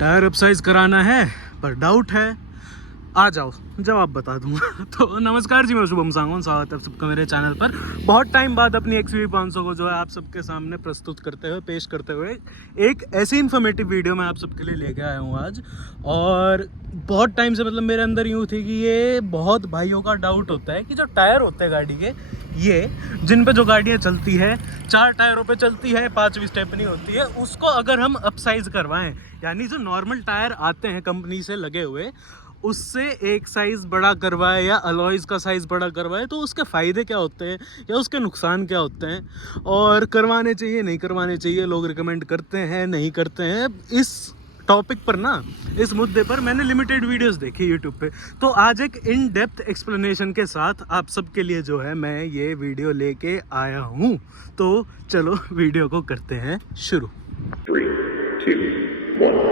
Tyre अपसाइज कराना है पर डाउट है, आ जाओ जवाब बता दूंगा। तो नमस्कार जी, मैं शुभम सांगवान, स्वागत है आप सबका मेरे चैनल पर। बहुत टाइम बाद अपनी XUV 500 को जो है आप सबके सामने प्रस्तुत करते हुए, पेश करते हुए एक ऐसी इन्फॉर्मेटिव वीडियो मैं आप सबके लिए लेके आया हूँ आज। और बहुत टाइम से मतलब मेरे अंदर यूँ थी कि ये बहुत भाइयों का डाउट होता है कि जो टायर होते हैं गाड़ी के, ये जिन पे जो गाड़ियाँ चलती है 4 टायरों पे चलती है, 5वीं स्टेपनी होती है, उसको अगर हम अपसाइज करवाएं, यानी जो नॉर्मल टायर आते हैं कंपनी से लगे हुए उससे एक साइज़ बड़ा करवाए या अलॉयज़ का साइज़ बड़ा करवाए, तो उसके फ़ायदे क्या होते हैं या उसके नुकसान क्या होते हैं, और करवाने चाहिए नहीं करवाने चाहिए, लोग रिकमेंड करते हैं नहीं करते हैं। इस टॉपिक पर ना, इस मुद्दे पर मैंने लिमिटेड वीडियोस देखी यूट्यूब पे, तो आज एक इन डेप्थ एक्सप्लेनेशन के साथ आप सबके लिए जो है मैं ये वीडियो लेके आया हूँ। तो चलो वीडियो को करते हैं शुरू। 3, 2, 1।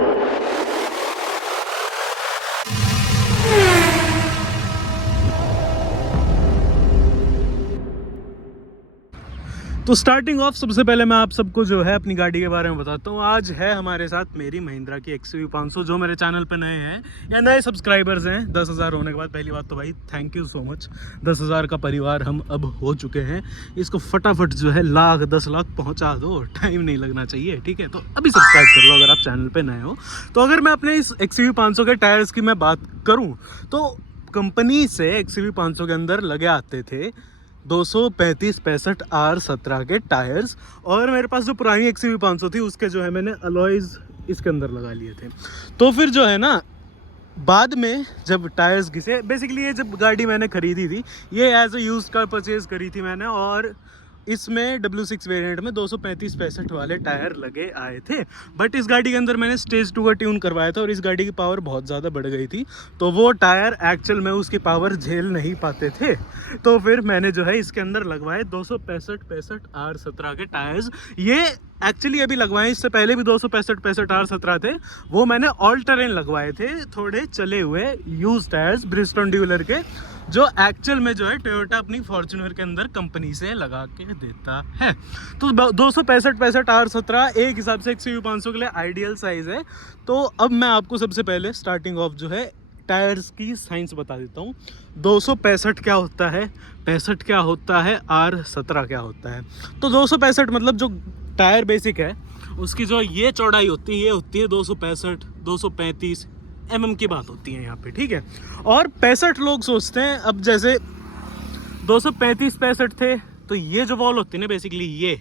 तो स्टार्टिंग ऑफ सबसे पहले मैं आप सबको जो है अपनी गाड़ी के बारे में बताता हूँ। आज है हमारे साथ मेरी महिंद्रा की XUV 500। जो मेरे चैनल पे नए हैं या नए सब्सक्राइबर्स हैं 10,000 होने के बाद, पहली बात तो भाई थैंक यू सो मच। 10,000 का परिवार हम अब हो चुके हैं। इसको फटाफट जो है लाख 10 लाख पहुँचा दो, टाइम नहीं लगना चाहिए, ठीक है। तो अभी सब्सक्राइब कर लो अगर आप चैनल पर नए हो। तो अगर मैं अपने इस XUV 500 के टायर्स की मैं बात करूँ तो कंपनी से XUV 500 के अंदर लगे आते थे 235-65 R17 के टायर्स, और मेरे पास जो पुरानी XUV 500 थी उसके जो है मैंने अलॉयज़ इसके अंदर लगा लिए थे। तो फिर जो है ना, बाद में जब टायर्स घिसे, बेसिकली ये जब गाड़ी मैंने खरीदी थी, ये as a used car purchase करी थी मैंने, और इसमें W6 वेरिएंट में 235-65 वाले टायर लगे आए थे। बट इस गाड़ी के अंदर मैंने स्टेज 2 का ट्यून करवाया था और इस गाड़ी की पावर बहुत ज़्यादा बढ़ गई थी, तो वो टायर एक्चुअल में उसकी पावर झेल नहीं पाते थे। तो फिर मैंने जो है इसके अंदर लगवाए 265-65 R17 के टायर्स। ये एक्चुअली अभी लगवाए, इससे पहले भी 265-65 R17 थे, वो मैंने ऑल टेरेन लगवाए थे, थोड़े चले हुए यूज टायर्स ब्रिजस्टोन ड्यूलर के, जो एक्चुअल में जो है टोयोटा अपनी फॉर्च्यूनर के अंदर कंपनी से लगा के देता है। तो 265-65 R17 एक हिसाब से XUV 500 के लिए आइडियल साइज़ है। तो अब मैं आपको सबसे पहले स्टार्टिंग ऑफ जो है टायर्स की साइंस बता देता हूँ। 265 क्या होता है, 65 क्या होता है, R17 क्या होता है। तो 265 मतलब जो टायर बेसिक है उसकी जो ये चौड़ाई होती है, ये होती है 265-235 mm की बात होती है यहाँ पे, ठीक है। और 65 लोग सोचते हैं, अब जैसे 235-65 थे तो ये जो वॉल होती है ना, बेसिकली ये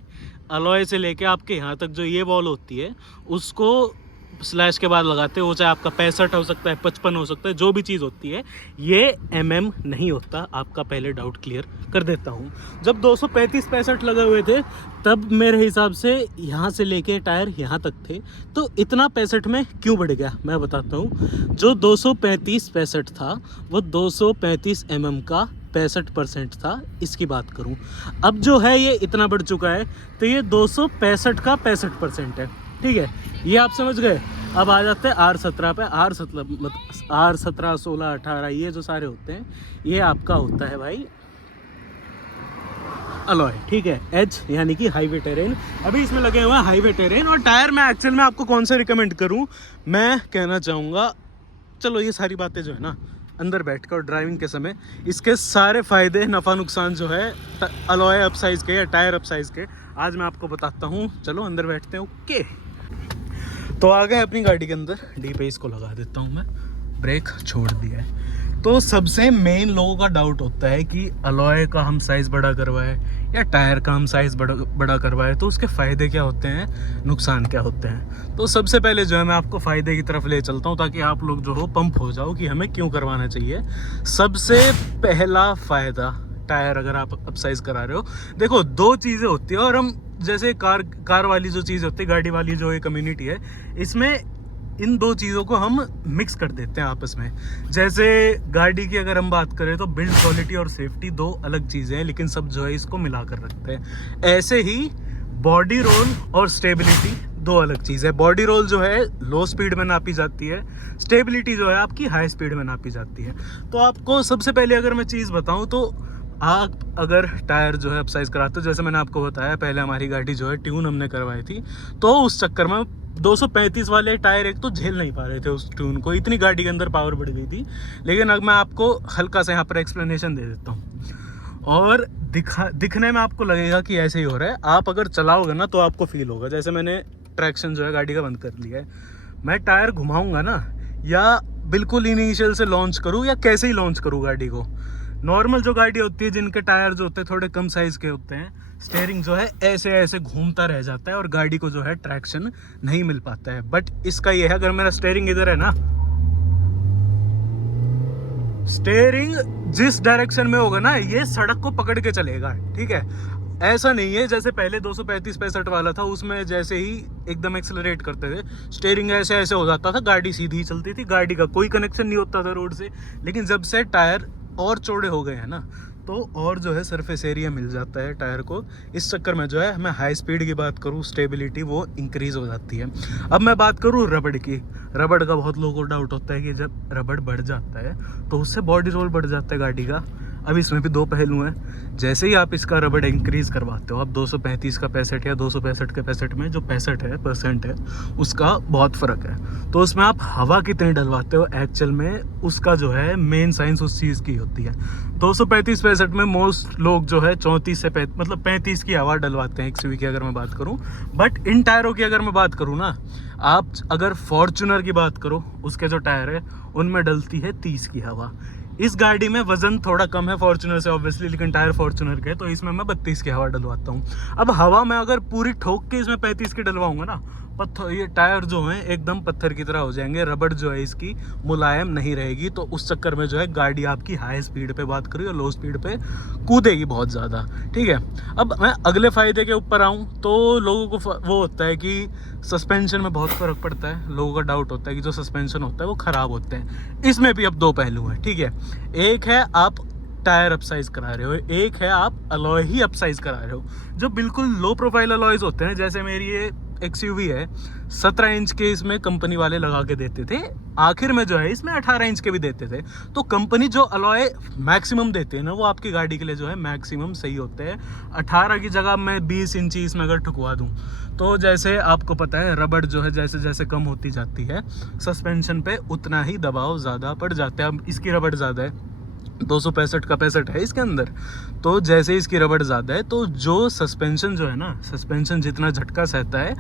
अलॉय से लेके आपके यहाँ तक जो ये वॉल होती है उसको स्लैश के बाद लगाते हो, चाहे आपका 65 हो सकता है, 55 हो सकता है, जो भी चीज़ होती है, ये mm नहीं होता। आपका पहले डाउट क्लियर कर देता हूँ। जब 235-65 लगे हुए थे तब मेरे हिसाब से यहाँ से लेके टायर यहाँ तक थे, तो इतना 65 में क्यों बढ़ गया मैं बताता हूँ। जो 235-65 था वो 235 mm का 65% था, इसकी बात करूँ। अब जो है ये इतना बढ़ चुका है, तो ये 265 का 65% है, ठीक है। ये आप समझ गए। अब आ जाते हैं R17 पे। R17, 16, 18 ये जो सारे होते हैं, ये आपका होता है भाई अलॉय, ठीक है। H यानी कि हाईवे टेरेन। अभी इसमें लगे हुए हैं हाईवे टेरेन। और टायर मैं एक्चुअल में आपको कौन से रिकमेंड करूं, मैं कहना चाहूँगा, चलो ये सारी बातें जो है ना अंदर बैठकर ड्राइविंग के समय, इसके सारे फ़ायदे नफ़ा नुकसान जो है अलॉय अपसाइज़ के या टायर अपसाइज़ के, आज मैं आपको बताता हूँ। चलो अंदर बैठते हैं। ओके, तो आ गए अपनी गाड़ी के अंदर। डी पे इसको लगा देता हूँ मैं, ब्रेक छोड़ दिया है। तो सबसे मेन लोगों का डाउट होता है कि अलॉय का हम साइज़ बड़ा करवाए या टायर का हम साइज़ बड़ा करवाए, तो उसके फ़ायदे क्या होते हैं, नुकसान क्या होते हैं। तो सबसे पहले जो है मैं आपको फ़ायदे की तरफ ले चलता हूँ, ताकि आप लोग जो हो पंप हो जाओ कि हमें क्यों करवाना चाहिए। सबसे पहला फ़ायदा, टायर अगर आप अपसाइज करा रहे हो, देखो 2 चीज़ें होती है, और हम जैसे कार वाली जो चीज़ होती है, गाड़ी वाली जो ये कम्युनिटी है, इसमें इन 2 चीज़ों को हम मिक्स कर देते हैं आपस में। जैसे गाड़ी की अगर हम बात करें तो बिल्ड क्वालिटी और सेफ्टी 2 अलग चीज़ें हैं, लेकिन सब जो है इसको मिला कर रखते हैं। ऐसे ही बॉडी रोल और स्टेबिलिटी 2 अलग चीज़ है। बॉडी रोल जो है लो स्पीड में नापी जाती है, स्टेबिलिटी जो है आपकी हाई स्पीड में नापी जाती है। तो आपको सबसे पहले अगर मैं चीज़ बताऊं तो आप अगर टायर जो है अपसाइज कराते हो, जैसे मैंने आपको बताया पहले हमारी गाड़ी जो है ट्यून हमने करवाई थी, तो उस चक्कर में 235 वाले टायर एक तो झेल नहीं पा रहे थे उस ट्यून को, इतनी गाड़ी के अंदर पावर बढ़ गई थी। लेकिन अब मैं आपको हल्का सा यहाँ पर एक्सप्लेनेशन दे देता हूँ, और दिखने में आपको लगेगा कि ऐसे ही हो रहा है। आप अगर चलाओगे ना तो आपको फील होगा। जैसे मैंने ट्रैक्शन जो है गाड़ी का बंद कर लिया है, मैं टायर घुमाऊंगा ना, या बिल्कुल इनिशियल से लॉन्च करूँ या कैसे ही लॉन्च करूँ गाड़ी को, नॉर्मल जो गाड़ी होती है जिनके टायर जो होते हैं थोड़े कम साइज के होते हैं, स्टीयरिंग जो है ऐसे ऐसे घूमता रह जाता है और गाड़ी को जो है ट्रैक्शन नहीं मिल पाता है। बट इसका ये है, अगर मेरा स्टीयरिंग इधर है ना, स्टीयरिंग जिस डायरेक्शन में होगा ना, ये सड़क को पकड़ के चलेगा, ठीक है। ऐसा नहीं है जैसे पहले 235-65 वाला था, उसमें जैसे ही एकदम एक्सेलरेट करते थे स्टीयरिंग ऐसे ऐसे हो जाता था, गाड़ी सीधी चलती थी, गाड़ी का कोई कनेक्शन नहीं होता था रोड से। लेकिन जब से टायर और चौड़े हो गए हैं ना, तो और जो है सरफेस एरिया मिल जाता है टायर को। इस चक्कर में जो है, मैं हाई स्पीड की बात करूँ, स्टेबिलिटी वो इंक्रीज हो जाती है। अब मैं बात करूँ रबड़ की, रबड़ का बहुत लोगों को डाउट होता है कि जब रबड़ बढ़ जाता है तो उससे बॉडी रोल बढ़ जाता है गाड़ी का। अब इसमें भी दो पहलू हैं। जैसे ही आप इसका रबड़ इंक्रीज़ करवाते हो, आप 235 का 65 या 265 के 65 में जो 65% है उसका बहुत फ़र्क है। तो उसमें आप हवा कितनी डलवाते हो एक्चुअल में, उसका जो है मेन साइंस उस चीज़ की होती है। 235-65 में मोस्ट लोग जो है 34 से 35 की हवा डलवाते हैं एक्सयूवी की, अगर मैं बात करूँ। बट इन टायरों की अगर मैं बात करूँ ना, आप अगर फॉर्च्यूनर की बात करो, उसके जो टायर है उनमें डलती है 30 की हवा। इस गाड़ी में वजन थोड़ा कम है फॉर्च्यूनर से ऑब्वियसली, लेकिन टायर फॉर्च्यूनर के, तो इसमें मैं 32 की हवा डलवाता हूँ। अब हवा मैं अगर पूरी ठोक के इसमें 35 की डलवाऊंगा ना, पत्थर, ये टायर जो हैं एकदम पत्थर की तरह हो जाएंगे, रबड़ जो है इसकी मुलायम नहीं रहेगी। तो उस चक्कर में जो है गाड़ी आपकी हाई स्पीड पे बात करूँ या लो स्पीड पे कूदेगी बहुत ज़्यादा, ठीक है। अब मैं अगले फ़ायदे के ऊपर आऊँ, तो लोगों को वो होता है कि सस्पेंशन में बहुत फ़र्क पड़ता है। लोगों का डाउट होता है कि जो सस्पेंशन होता है वो ख़राब होते हैं। इसमें भी अब दो पहलू हैं, ठीक है। एक है आप टायर अपसाइज करा रहे हो, एक है आप अलॉय ही अपसाइज करा रहे हो। जो बिल्कुल लो प्रोफाइल अलॉयज होते हैं, जैसे मेरी ये एक्सयूवी है, 17 इंच के इसमें कंपनी वाले लगा के देते थे, आखिर में जो है इसमें 18 इंच के भी देते थे। तो कंपनी जो अलॉय मैक्सिमम देते हैं ना, वो आपकी गाड़ी के लिए जो है मैक्सिमम सही होते हैं। 18 की जगह मैं 20 इंची इसमें अगर ठुकवा दूँ, तो जैसे आपको पता है रबड़ जो है जैसे जैसे कम होती जाती है सस्पेंशन पे, उतना ही दबाव ज़्यादा पड़ जाता है। अब इसकी रबड़ ज़्यादा है, 265 का 65 है इसके अंदर, तो जैसे इसकी रबड़ ज़्यादा है, तो जो सस्पेंशन जो है ना, सस्पेंशन जितना झटका सहता है,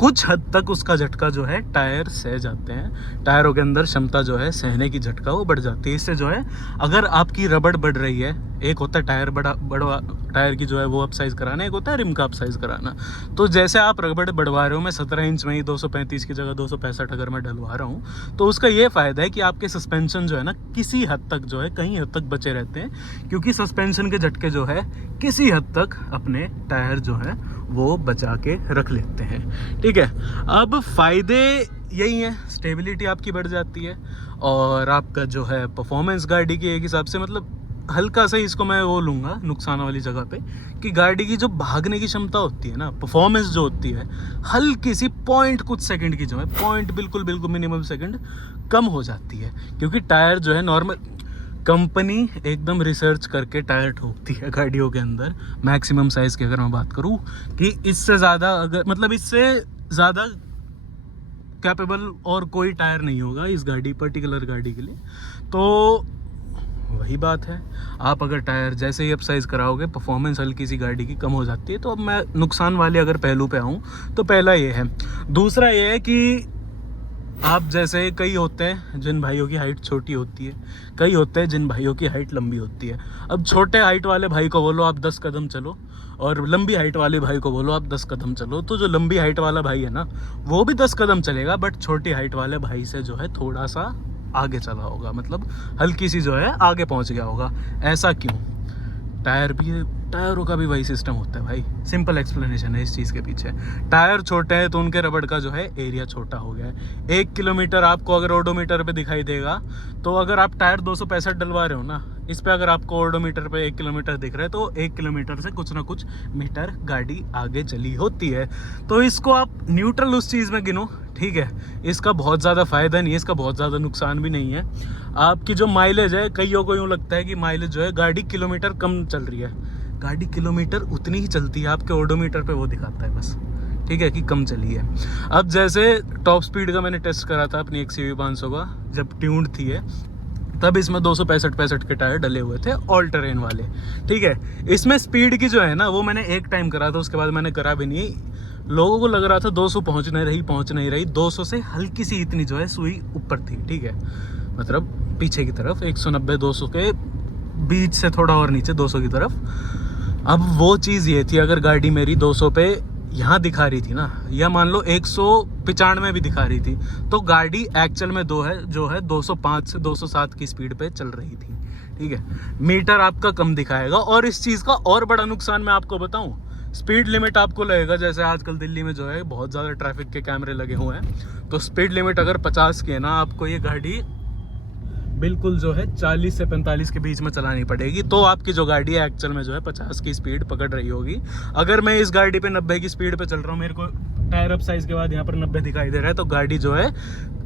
कुछ हद तक उसका झटका जो है टायर सह जाते हैं। टायरों के अंदर क्षमता जो है सहने की झटका वो बढ़ जाती है। इससे जो है अगर आपकी रबड़ बढ़ रही है, एक होता है टायर बड़ा टायर की जो है वो अपसाइज कराना, एक होता है रिम का अपसाइज कराना। तो जैसे आप रबड़ बढ़वा रहे हो, मैं 17 इंच में ही 235 की जगह 265 अगर मैं डलवा रहा हूँ, तो उसका ये फ़ायदा है कि आपके सस्पेंशन जो है ना, किसी हद तक जो है कहीं हद तक बचे रहते हैं, क्योंकि सस्पेंशन के झटके जो है किसी हद तक अपने टायर जो है वो बचा के रख लेते हैं, ठीक है। अब फ़ायदे यही है, स्टेबिलिटी आपकी बढ़ जाती है, और आपका जो है परफॉर्मेंस गाड़ी की एक हिसाब से, मतलब हल्का सा इसको मैं वो लूँगा नुकसान वाली जगह पे, कि गाड़ी की जो भागने की क्षमता होती है ना, परफॉर्मेंस जो होती है, हल्की सी पॉइंट कुछ सेकंड की जो है, पॉइंट बिल्कुल मिनिमम सेकंड कम हो जाती है। क्योंकि टायर जो है नॉर्मल कंपनी एकदम रिसर्च करके टायर ठोकती है गाड़ियों के अंदर, मैक्सिमम साइज़ की अगर मैं बात करूँ, कि इससे ज़्यादा अगर, मतलब इससे ज़्यादा कैपेबल और कोई टायर नहीं होगा इस गाड़ी, पर्टिकुलर गाड़ी के लिए। तो वही बात है, आप अगर टायर जैसे ही अपसाइज कराओगे, परफॉर्मेंस हल्की सी गाड़ी की कम हो जाती है। तो अब मैं नुकसान वाले अगर पहलू पे आऊँ, तो पहला ये है। दूसरा ये है कि आप जैसे कई होते हैं जिन भाइयों की हाइट छोटी होती है, कई होते हैं जिन भाइयों की हाइट लंबी होती है। अब छोटे हाइट वाले भाई को बोलो आप 10 कदम चलो, और लंबी हाइट वाले भाई को बोलो आप 10 कदम चलो, तो जो लंबी हाइट वाला भाई है ना, वो भी 10 कदम चलेगा, बट छोटी हाइट वाले भाई से जो है थोड़ा सा आगे चला होगा, मतलब हल्की सी जो है आगे पहुंच गया होगा। ऐसा क्यों? टायरों का भी वही सिस्टम होता है भाई, सिंपल एक्सप्लेनेशन है इस चीज़ के पीछे। टायर छोटे हैं तो उनके रबड़ का जो है एरिया छोटा हो गया है। 1 किलोमीटर आपको अगर ओडोमीटर पे दिखाई देगा, तो अगर आप टायर 265 डलवा रहे हो ना, इस पे अगर आपको ओडोमीटर पे 1 किलोमीटर दिख रहा है तो 1 किलोमीटर से कुछ ना कुछ मीटर गाड़ी आगे चली होती है। तो इसको आप न्यूट्रल उस चीज़ में गिनो, ठीक है। इसका बहुत ज़्यादा फ़ायदा नहीं है, इसका बहुत ज़्यादा नुकसान भी नहीं है। आपकी जो माइलेज है, कईयों को यूँ लगता है कि माइलेज जो है गाड़ी किलोमीटर कम चल रही है, गाड़ी किलोमीटर उतनी ही चलती है, आपके ओडोमीटर पे वो दिखाता है बस, ठीक है, कि कम चली है। अब जैसे टॉप स्पीड का मैंने टेस्ट करा था अपनी XUV 500 का, जब ट्यून्ड थी है, तब इसमें 265 के टायर डले हुए थे ऑल टेरेन वाले, ठीक है। इसमें स्पीड की जो है ना, वो मैंने एक टाइम करा था, उसके बाद मैंने करा भी नहीं। लोगों को लग रहा था 200 पहुंच नहीं रही, 200 से हल्की सी इतनी जो है सुई ऊपर थी, ठीक है, मतलब पीछे की तरफ 190-200 के बीच से थोड़ा और नीचे 200 की तरफ। अब वो चीज़ ये थी, अगर गाड़ी मेरी 200 पे यहाँ दिखा रही थी ना, या मान लो 195 भी दिखा रही थी, तो गाड़ी एक्चुअल में जो है 205 से 207 की स्पीड पे चल रही थी, ठीक है। मीटर आपका कम दिखाएगा। और इस चीज़ का और बड़ा नुकसान मैं आपको बताऊं, स्पीड लिमिट आपको लगेगा, जैसे आजकल दिल्ली में जो है बहुत ज़्यादा ट्रैफिक के कैमरे लगे हुए हैं, तो स्पीड लिमिट अगर 50 की है ना, आपको ये गाड़ी बिल्कुल जो है 40 से 45 के बीच में चलानी पड़ेगी, तो आपकी जो गाड़ी है एक्चुअल में जो है 50 की स्पीड पकड़ रही होगी। अगर मैं इस गाड़ी पे 90 की स्पीड पे चल रहा हूँ, मेरे को टायर अप साइज के बाद यहाँ पर 90 दिखाई दे रहा है, तो गाड़ी जो है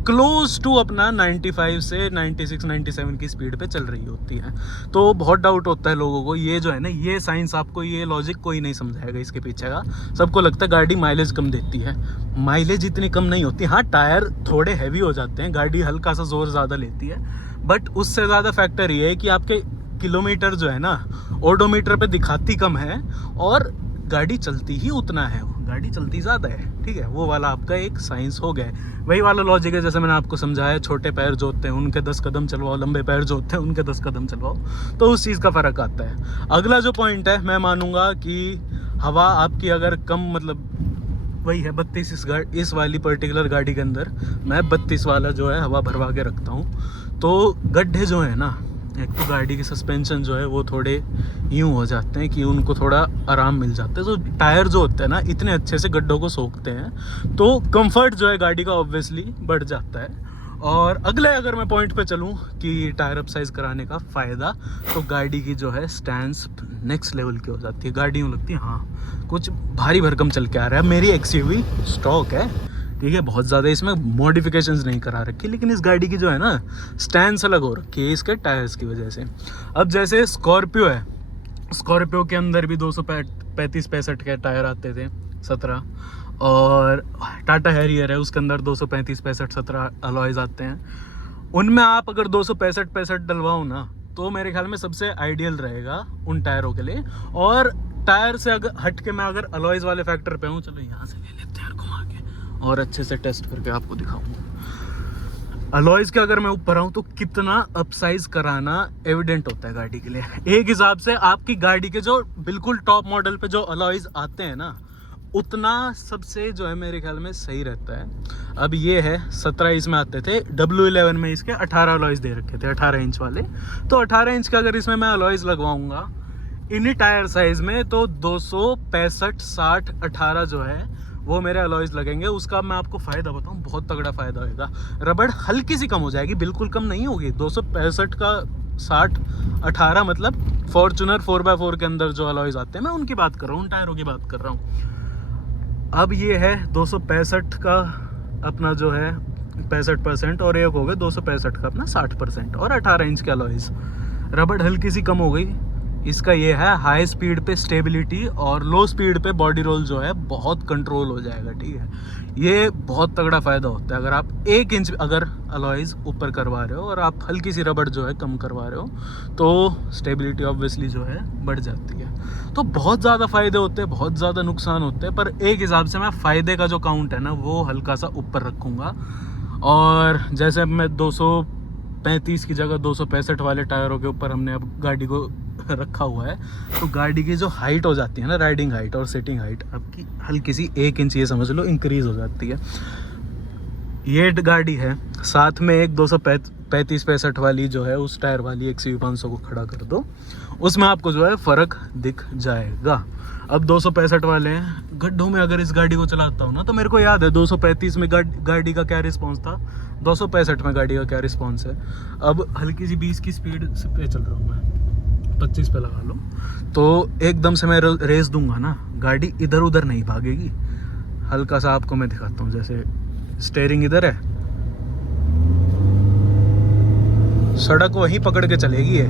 क्लोज टू अपना 95 से 96-97 की स्पीड पे चल रही होती है। तो बहुत डाउट होता है लोगों को, ये जो है ना, ये साइंस आपको, ये लॉजिक कोई नहीं समझाएगा इसके पीछे का। सबको लगता है गाड़ी माइलेज कम देती है, माइलेज इतनी कम नहीं होती। हाँ, टायर थोड़े हैवी हो जाते हैं, गाड़ी हल्का सा जोर ज़्यादा लेती है, बट उससे ज़्यादा फैक्टर ये है कि आपके किलोमीटर जो है ना, ओडोमीटर पे दिखाती कम है और गाड़ी चलती ही उतना है, गाड़ी चलती ज़्यादा है, ठीक है। वो वाला आपका एक साइंस हो गया। वही वाला लॉजिक है, जैसे मैंने आपको समझाया, छोटे पैर जो होते हैं उनके 10 कदम चलवाओ, लंबे पैर जो होते हैं उनके 10 कदम चलवाओ, तो उस चीज़ का फ़र्क आता है। अगला जो पॉइंट है, मैं मानूंगा कि हवा आपकी अगर कम, मतलब वही है 32, इस वाली पर्टिकुलर गाड़ी के अंदर मैं 32 वाला जो है हवा भरवा के रखता हूँ, तो गड्ढे जो है ना, एक तो गाड़ी के सस्पेंशन जो है वो थोड़े यूँ हो जाते हैं कि उनको थोड़ा आराम मिल जाता है, तो टायर जो होते हैं ना, इतने अच्छे से गड्ढों को सोखते हैं, तो कंफर्ट जो है गाड़ी का ऑब्वियसली बढ़ जाता है। और अगले अगर मैं पॉइंट पे चलूँ कि टायर अप साइज कराने का फ़ायदा, तो गाड़ी की जो है स्टैंस नेक्स्ट लेवल की हो जाती है। गाड़ी यूँ लगती है हाँ कुछ भारी भरकम चल के आ रहा है। मेरी XUV स्टॉक है, ठीक है, बहुत ज़्यादा इसमें मॉडिफिकेशंस नहीं करा रखी, लेकिन इस गाड़ी की जो है ना स्टैंस अलग हो रखी है इसके टायर्स की वजह से। अब जैसे स्कॉर्पियो है, स्कॉर्पियो के अंदर भी 235-65 के टायर आते थे 17, और टाटा हैरियर है उसके अंदर 235-65-17 अलॉयज़ आते हैं। उनमें आप अगर 265-65 डलवाओ ना, तो मेरे ख्याल में सबसे आइडियल रहेगा उन टायरों के लिए। और टायर से अगर हट के मैं अगर अलॉयज़ वाले फैक्टर पे हूँ, चलो यहाँ से ले लेते हैं घुमा के और अच्छे से टेस्ट करके आपको दिखाऊंगा। अलॉयज़ के अगर मैं ऊपर आऊँ तो कितना अपसाइज कराना एविडेंट होता है गाड़ी के लिए। एक हिसाब से आपकी गाड़ी के जो बिल्कुल टॉप मॉडल पे जो अलॉयज़ आते हैं ना, उतना सबसे जो है मेरे ख्याल में सही रहता है। अब ये है 17 इसमें आते थे, W11 में इसके 18 अलॉयज़ दे रखे थे, 18 इंच वाले। तो 18 इंच का अगर इसमें मैं अलॉयज़ लगवाऊंगा इन्हीं टायर साइज़ में, तो 265, 60, 18 जो है वो मेरे अलॉयज़ लगेंगे। उसका मैं आपको फ़ायदा बताऊं, बहुत तगड़ा फ़ायदा होगा। रबड़ हल्की सी कम हो जाएगी, बिल्कुल कम नहीं होगी। 265 का 60, 18 मतलब फॉर्चूनर 4x4 के अंदर जो अलॉयज़ आते हैं, मैं उनकी बात कर रहा हूँ, उन टायरों की बात कर रहा हूँ। अब ये है 265 का अपना जो है 65%, और एक हो गया 265 का अपना 60%, और 18 इंच के अलॉयज़। रबड़ हल्की सी कम हो गई। इसका ये है हाई स्पीड पे स्टेबिलिटी, और लो स्पीड पे बॉडी रोल जो है बहुत कंट्रोल हो जाएगा, ठीक है। ये बहुत तगड़ा फ़ायदा होता है। अगर आप 1 इंच अगर अलॉयज़ ऊपर करवा रहे हो और आप हल्की सी रबड़ जो है कम करवा रहे हो, तो स्टेबिलिटी ऑब्वियसली जो है बढ़ जाती है। तो बहुत ज़्यादा फ़ायदे होते हैं, बहुत ज़्यादा नुकसान होते हैं, पर एक हिसाब से मैं फ़ायदे का जो काउंट है ना, वो हल्का सा ऊपर रखूँगा। और जैसे अब मैं 235 की जगह 265 वाले टायरों के ऊपर हमने अब गाड़ी को रखा हुआ है, तो गाड़ी की जो हाइट हो जाती है ना, राइडिंग हाइट और सिटिंग हाइट आपकी हल्की सी 1 इंच ये समझ लो इंक्रीज़ हो जाती है। ये गाड़ी है, साथ में एक 35-65 वाली जो है उस टायर वाली XUV 500 को खड़ा कर दो, उसमें आपको जो है फ़र्क दिख जाएगा। अब 265 वाले हैं, गड्ढों में अगर इस गाड़ी को चलाता हूँ ना तो मेरे को याद है 235 में गाड़ी का क्या रिस्पॉन्स था, 265 में गाड़ी का क्या रिस्पॉन्स है। अब हल्की सी 20 की स्पीड पे चल रहा हूँ मैं, 25 पे लगा लो, तो एकदम से मैं रेस दूंगा ना, गाड़ी इधर उधर नहीं भागेगी। हल्का सा आपको मैं दिखाता हूँ, जैसे स्टेयरिंग इधर है, सड़क वहीं पकड़ के चलेगी है,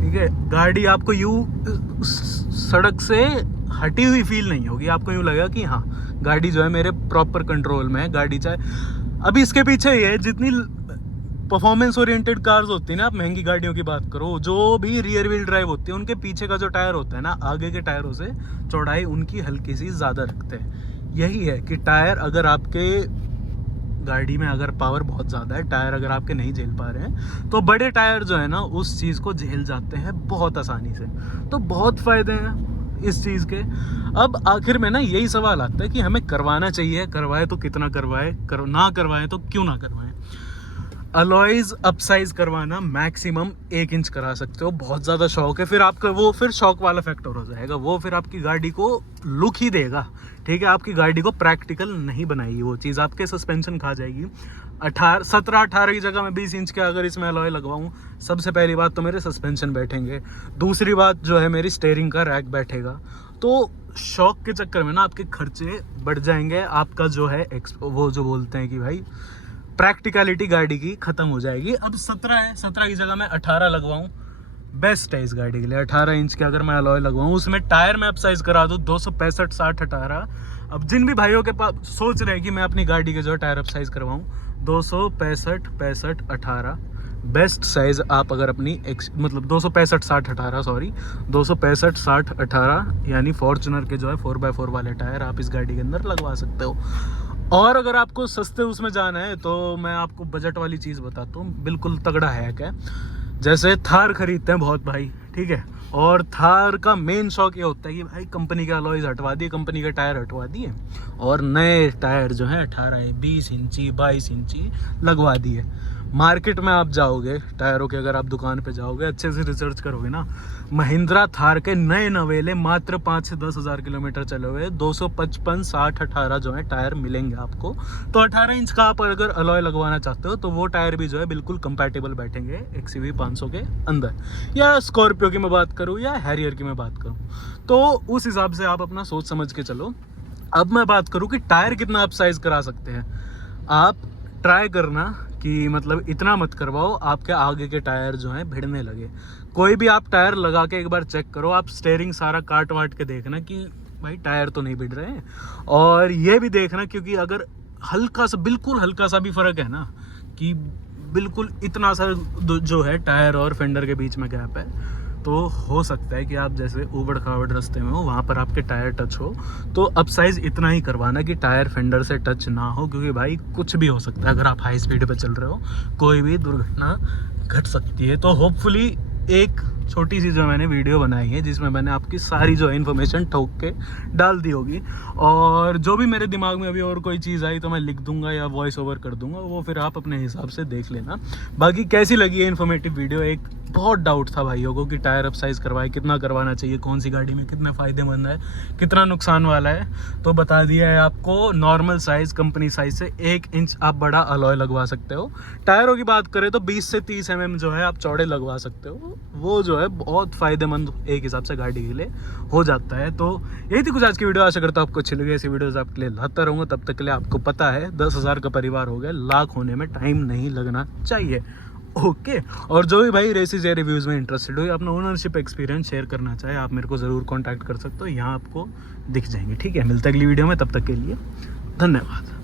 ठीक है। गाड़ी आपको यूं सड़क से हटी हुई फील नहीं होगी, आपको यूं लगेगा कि हाँ गाड़ी जो है मेरे प्रॉपर कंट्रोल में है। गाड़ी चाहे अभी इसके पीछे ही है, जितनी परफॉर्मेंस ओरिएंटेड कार्स होती है ना, आप महंगी गाड़ियों की बात करो, जो भी रियर व्हील ड्राइव होती है, उनके पीछे का जो टायर होता है ना, आगे के टायरों से चौड़ाई उनकी हल्की सी ज़्यादा रखते हैं। यही है कि टायर अगर आपके गाड़ी में अगर पावर बहुत ज़्यादा है, टायर अगर आपके नहीं झेल पा रहे हैं, तो बड़े टायर जो है ना उस चीज़ को झेल जाते हैं बहुत आसानी से। तो बहुत फ़ायदे हैं इस चीज़ के। अब आखिर में ना यही सवाल आता है कि हमें करवाना चाहिए, करवाए तो कितना करवाए, ना करवाएं तो क्यों ना करवाएं। अलॉयज़ अपसाइज करवाना मैक्सिमम 1 इंच करा सकते हो, बहुत ज़्यादा शौक है फिर आपका, वो फिर शौक वाला फैक्टर हो जाएगा, वो फिर आपकी गाड़ी को लुक ही देगा, ठीक है। आपकी गाड़ी को प्रैक्टिकल नहीं बनाएगी वो चीज़, आपके सस्पेंशन खा जाएगी। 17-18 की जगह मैं 20 इंच के अगर इसमें अलॉय लगवाऊँ, सबसे पहली बात तो मेरे सस्पेंशन बैठेंगे, दूसरी बात जो है मेरी स्टीयरिंग का रैक बैठेगा। तो शौक के चक्कर में ना आपके खर्चे बढ़ जाएंगे, आपका जो है वो जो बोलते हैं कि भाई प्रैक्टिकलिटी गाड़ी की ख़त्म हो जाएगी। अब 17 है, 17 की जगह मैं 18 लगवाऊँ, बेस्ट है इस गाड़ी के लिए। 18 इंच के अगर मैं अलॉय लगवाऊँ, उसमें टायर में अपसाइज करा दूँ 265, 60, 18। अब जिन भी भाइयों के पास सोच रहे हैं कि मैं अपनी गाड़ी के जो टायर अपसाइज करवाऊँ, 265, 65, 18 बेस्ट साइज़ आप अगर अपनी मतलब 265, 60, 18 सॉरी 265, 60, 18 यानी फॉर्च्यूनर के जो है 4x4 वाले टायर आप इस गाड़ी के अंदर लगवा सकते हो। और अगर आपको सस्ते उसमें जाना है तो मैं आपको बजट वाली चीज़ बताता हूँ, बिल्कुल तगड़ा हैक है। जैसे थार खरीदते हैं बहुत भाई, ठीक है, और थार का मेन शौक ये होता है कि भाई कंपनी के अलॉयज़ हटवा दिए, कंपनी के टायर हटवा दिए और नए टायर जो हैं 18, 20 इंची 22 इंची लगवा दिए। मार्केट में आप जाओगे टायरों के, अगर आप दुकान पे जाओगे अच्छे से रिसर्च करोगे ना, महिंद्रा थार के नए नवेले मात्र 5 से 10 हज़ार किलोमीटर चले हुए 255, 60, 18 जो है टायर मिलेंगे आपको। तो 18 इंच का आप अगर अलॉय लगवाना चाहते हो तो वो टायर भी जो है बिल्कुल कंपैटिबल बैठेंगे XUV 500 के अंदर, या स्कॉर्पियो की मैं बात करूँ या हैरियर की मैं बात करूँ, तो उस हिसाब से आप अपना सोच समझ के चलो। अब मैं बात करूँ कि टायर कितना आप साइज़ करा सकते हैं, आप ट्राई करना कि मतलब इतना मत करवाओ आपके आगे के टायर जो हैं भिड़ने लगे। कोई भी आप टायर लगा के एक बार चेक करो, आप स्टीयरिंग सारा काट वाट के देखना कि भाई टायर तो नहीं भिड़ रहे हैं। और ये भी देखना, क्योंकि अगर हल्का सा, बिल्कुल हल्का सा भी फ़र्क है ना, कि बिल्कुल इतना सा जो है टायर और फेंडर के बीच में गैप है, तो हो सकता है कि आप जैसे ऊबड़ खाबड़ रास्ते में हो, वहाँ पर आपके टायर टच हो, तो अब साइज़ इतना ही करवाना कि टायर फेंडर से टच ना हो, क्योंकि भाई कुछ भी हो सकता है। अगर आप हाई स्पीड पे चल रहे हो कोई भी दुर्घटना घट सकती है। तो होपफुली एक छोटी सी जो मैंने वीडियो बनाई है जिसमें मैंने आपकी सारी जो है इन्फॉर्मेशन ठोक के डाल दी होगी, और जो भी मेरे दिमाग में अभी और कोई चीज़ आई तो मैं लिख दूंगा या वॉइस ओवर कर दूंगा, वो फिर आप अपने हिसाब से देख लेना। बाकी कैसी लगी है इन्फॉर्मेटिव वीडियो? एक बहुत डाउट था भाइयों को कि टायर अप साइज़ करवाए, कितना करवाना चाहिए, कौन सी गाड़ी में कितना फ़ायदेमंद है, कितना नुकसान वाला है, तो बता दिया है आपको। नॉर्मल साइज़ कंपनी साइज़ से 1 इंच आप बड़ा अलॉय लगवा सकते हो। टायरों की बात करें तो 20 से 30 mm जो है आप चौड़े लगवा सकते हो, वो जो है बहुत फ़ायदेमंद एक हिसाब से गाड़ी के लिए हो जाता है। तो यही थी कुछ आज की वीडियो, आशा करता हूँ आपको अच्छी लगी। ऐसी वीडियोस आपके लिए लाता रहूँगा, तब तक के लिए आपको पता है 10,000 का परिवार हो गया, लाख होने में टाइम नहीं लगना चाहिए। ओके, और जो भी भाई रेसिस या रिव्यूज़ में इंटरेस्टेड हो, अपना ओनरशिप एक्सपीरियंस शेयर करना चाहे, आप मेरे को ज़रूर कॉन्टैक्ट कर सकते हो, यहाँ आपको दिख जाएंगे। ठीक है, मिलते हैं अगली वीडियो में, तब तक के लिए धन्यवाद।